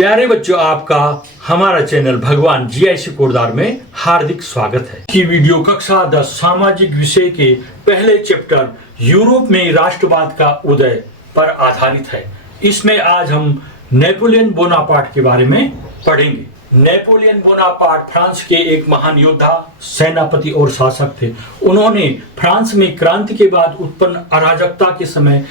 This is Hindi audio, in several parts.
प्यारे बच्चों, आपका हमारा चैनल भगवान जीआईसी कोरदार में हार्दिक स्वागत है। की वीडियो कक्षा 10 सामाजिक विषय के पहले चैप्टर यूरोप में राष्ट्रवाद का उदय पर आधारित है। इसमें आज हम नेपोलियन बोनापार्ट के बारे में पढ़ेंगे। नेपोलियन बोनापार्ट फ्रांस के एक महान योद्धा, सेनापति और शासक थे। उन्होंने फ्रांस में क्रांति के बाद उत्पन्न अराजकता के समय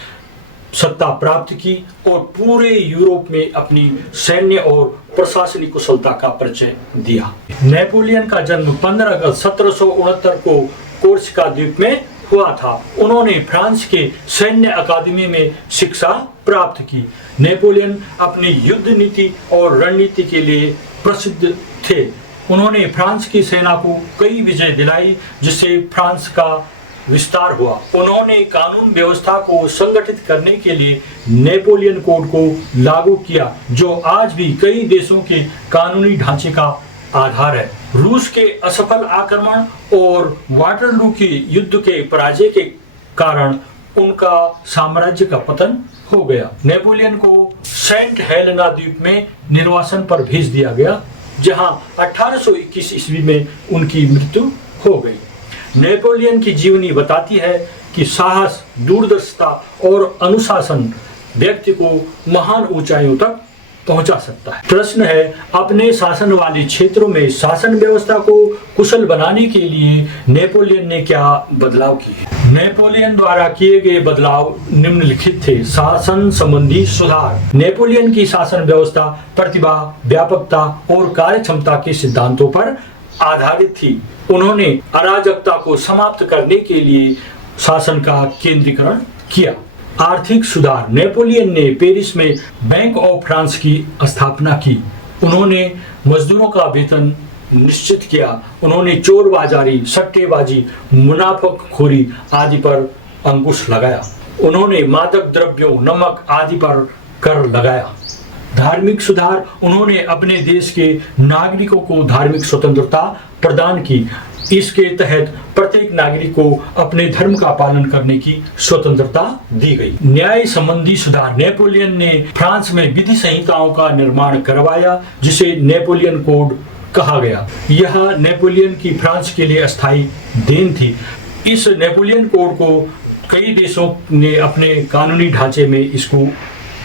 सत्ता प्राप्त की और पूरे यूरोप में अपनी सैन्य और प्रशासनिक कुशलता का परिचय दिया। नेपोलियन का जन्म 15 अगस्त 1769 को कोर्सिका द्वीप में हुआ था। उन्होंने फ्रांस के सैन्य अकादमी में शिक्षा प्राप्त की। नेपोलियन अपनी युद्ध नीति और रणनीति के लिए प्रसिद्ध थे। उन्होंने फ्रांस की सेना को कई विजय दिलाई, जिससे फ्रांस का विस्तार हुआ। उन्होंने कानून व्यवस्था को संगठित करने के लिए नेपोलियन कोड को लागू किया, जो आज भी कई देशों के कानूनी ढांचे का आधार है। रूस के असफल आक्रमण और वाटरलू के युद्ध के पराजय के कारण उनका साम्राज्य का पतन हो गया। नेपोलियन को सेंट हेलेना द्वीप में निर्वासन पर भेज दिया गया, जहां 1821 ईस्वी में उनकी मृत्यु हो गई। नेपोलियन की जीवनी बताती है कि साहस, दूरदर्शिता और अनुशासन व्यक्ति को महान ऊंचाइयों तक पहुंचा सकता है। प्रश्न है, अपने शासन वाले क्षेत्रों में शासन व्यवस्था को कुशल बनाने के लिए नेपोलियन ने क्या बदलाव किए? नेपोलियन द्वारा किए गए बदलाव निम्नलिखित थे। शासन संबंधी सुधार। नेपोलियन की शासन व्यवस्था प्रतिभा, व्यापकता और कार्यक्षमता के सिद्धांतों पर आधारित थी। उन्होंने अराजकता को समाप्त करने के लिए शासन का केंद्रीकरण किया। आर्थिक सुधार। नेपोलियन ने पेरिस में बैंक ऑफ फ्रांस की स्थापना की। उन्होंने मजदूरों का वेतन निश्चित किया। उन्होंने चोरबाजारी, सट्टेबाजी, मुनाफाखोरी आदि पर अंकुश लगाया। उन्होंने मादक द्रव्यों, नमक आदि पर कर लगाया। धार्मिक सुधार। उन्होंने अपने देश के नागरिकों को धार्मिक स्वतंत्रता प्रदान की। इसके तहत प्रत्येक नागरिक को अपने धर्म का पालन करने की स्वतंत्रता दी गई। न्याय संबंधी सुधार। नेपोलियन ने फ्रांस में विधि संहिताओं का निर्माण करवाया, जिसे नेपोलियन कोड कहा गया। यह नेपोलियन की फ्रांस के लिए अस्थायी देन थी। इस नेपोलियन कोड को कई देशों ने अपने कानूनी ढांचे में इसको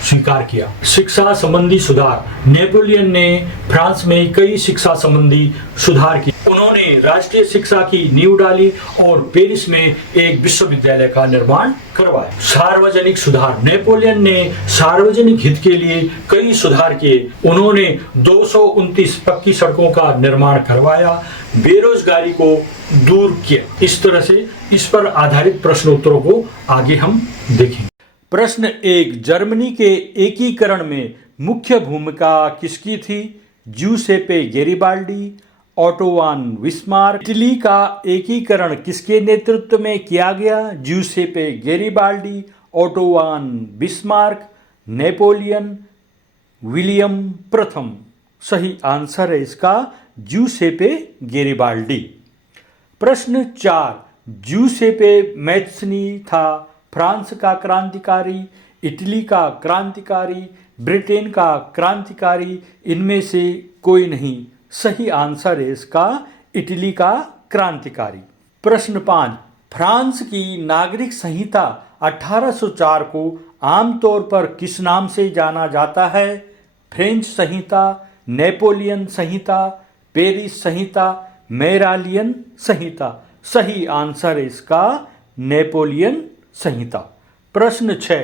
स्वीकार किया। शिक्षा संबंधी सुधार। नेपोलियन ने फ्रांस में कई शिक्षा संबंधी सुधार किए। उन्होंने राष्ट्रीय शिक्षा की नींव डाली और पेरिस में एक विश्वविद्यालय का निर्माण करवाया। सार्वजनिक सुधार। नेपोलियन ने सार्वजनिक हित के लिए कई सुधार किए। उन्होंने 229 पक्की सड़कों का निर्माण करवाया, बेरोजगारी को दूर किया। इस तरह से इस पर आधारित प्रश्नोत्तरों को आगे हम देखेंगे। प्रश्न 1, जर्मनी के एकीकरण में मुख्य भूमिका किसकी थी? Giuseppe Garibaldi, Otto von Bismarck. Italy का एकीकरण किसके नेतृत्व में किया गया? Giuseppe Garibaldi, Otto von Bismarck, Napoleon, William प्रथम। सही आंसर है इसका ज्यूसेppe गैरिबाल्डी। प्रश्न 4, ज्यूसेppe मैत्सनी था फ्रांस का क्रांतिकारी, इटली का क्रांतिकारी, ब्रिटेन का क्रांतिकारी, इनमें से कोई नहीं। सही आंसर है इसका इटली का क्रांतिकारी। प्रश्न 5, फ्रांस की नागरिक संहिता 1804 को आमतौर पर किस नाम से जाना जाता है? फ्रेंच संहिता, नेपोलियन संहिता, पेरिस संहिता, मेरालियन संहिता। सही आंसर है इसका नेपोलियन संहिता। प्रश्न 6,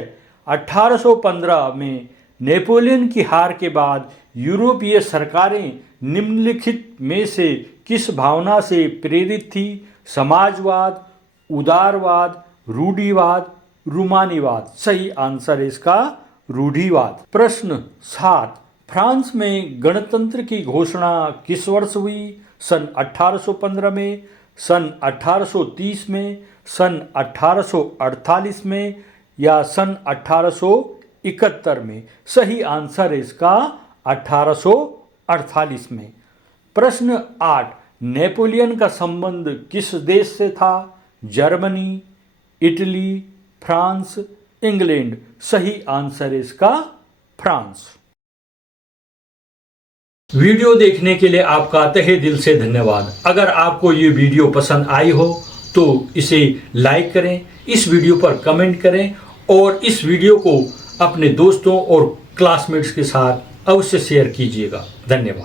1815 में नेपोलियन की हार के बाद यूरोपीय सरकारें निम्नलिखित में से किस भावना से प्रेरित थी? समाजवाद, उदारवाद, रूढ़िवाद, रूमानीवाद। सही आंसर है इसका रूढ़िवाद। प्रश्न 7, फ्रांस में गणतंत्र की घोषणा किस वर्ष हुई? सन 1815 में, सन 1830 में, सन 1848 में या सन 1871 में? सही आंसर है इसका 1848 में। प्रश्न 8, नेपोलियन का संबंध किस देश से था? Germany, Italy, France, England. सही आंसर है इसका फ्रांस। वीडियो देखने के लिए आपका तहे दिल से धन्यवाद। अगर आपको ये वीडियो पसंद आई हो तो इसे लाइक करें, इस वीडियो पर कमेंट करें और इस वीडियो को अपने दोस्तों और क्लासमेट्स के साथ अवश्य शेयर कीजिएगा। धन्यवाद।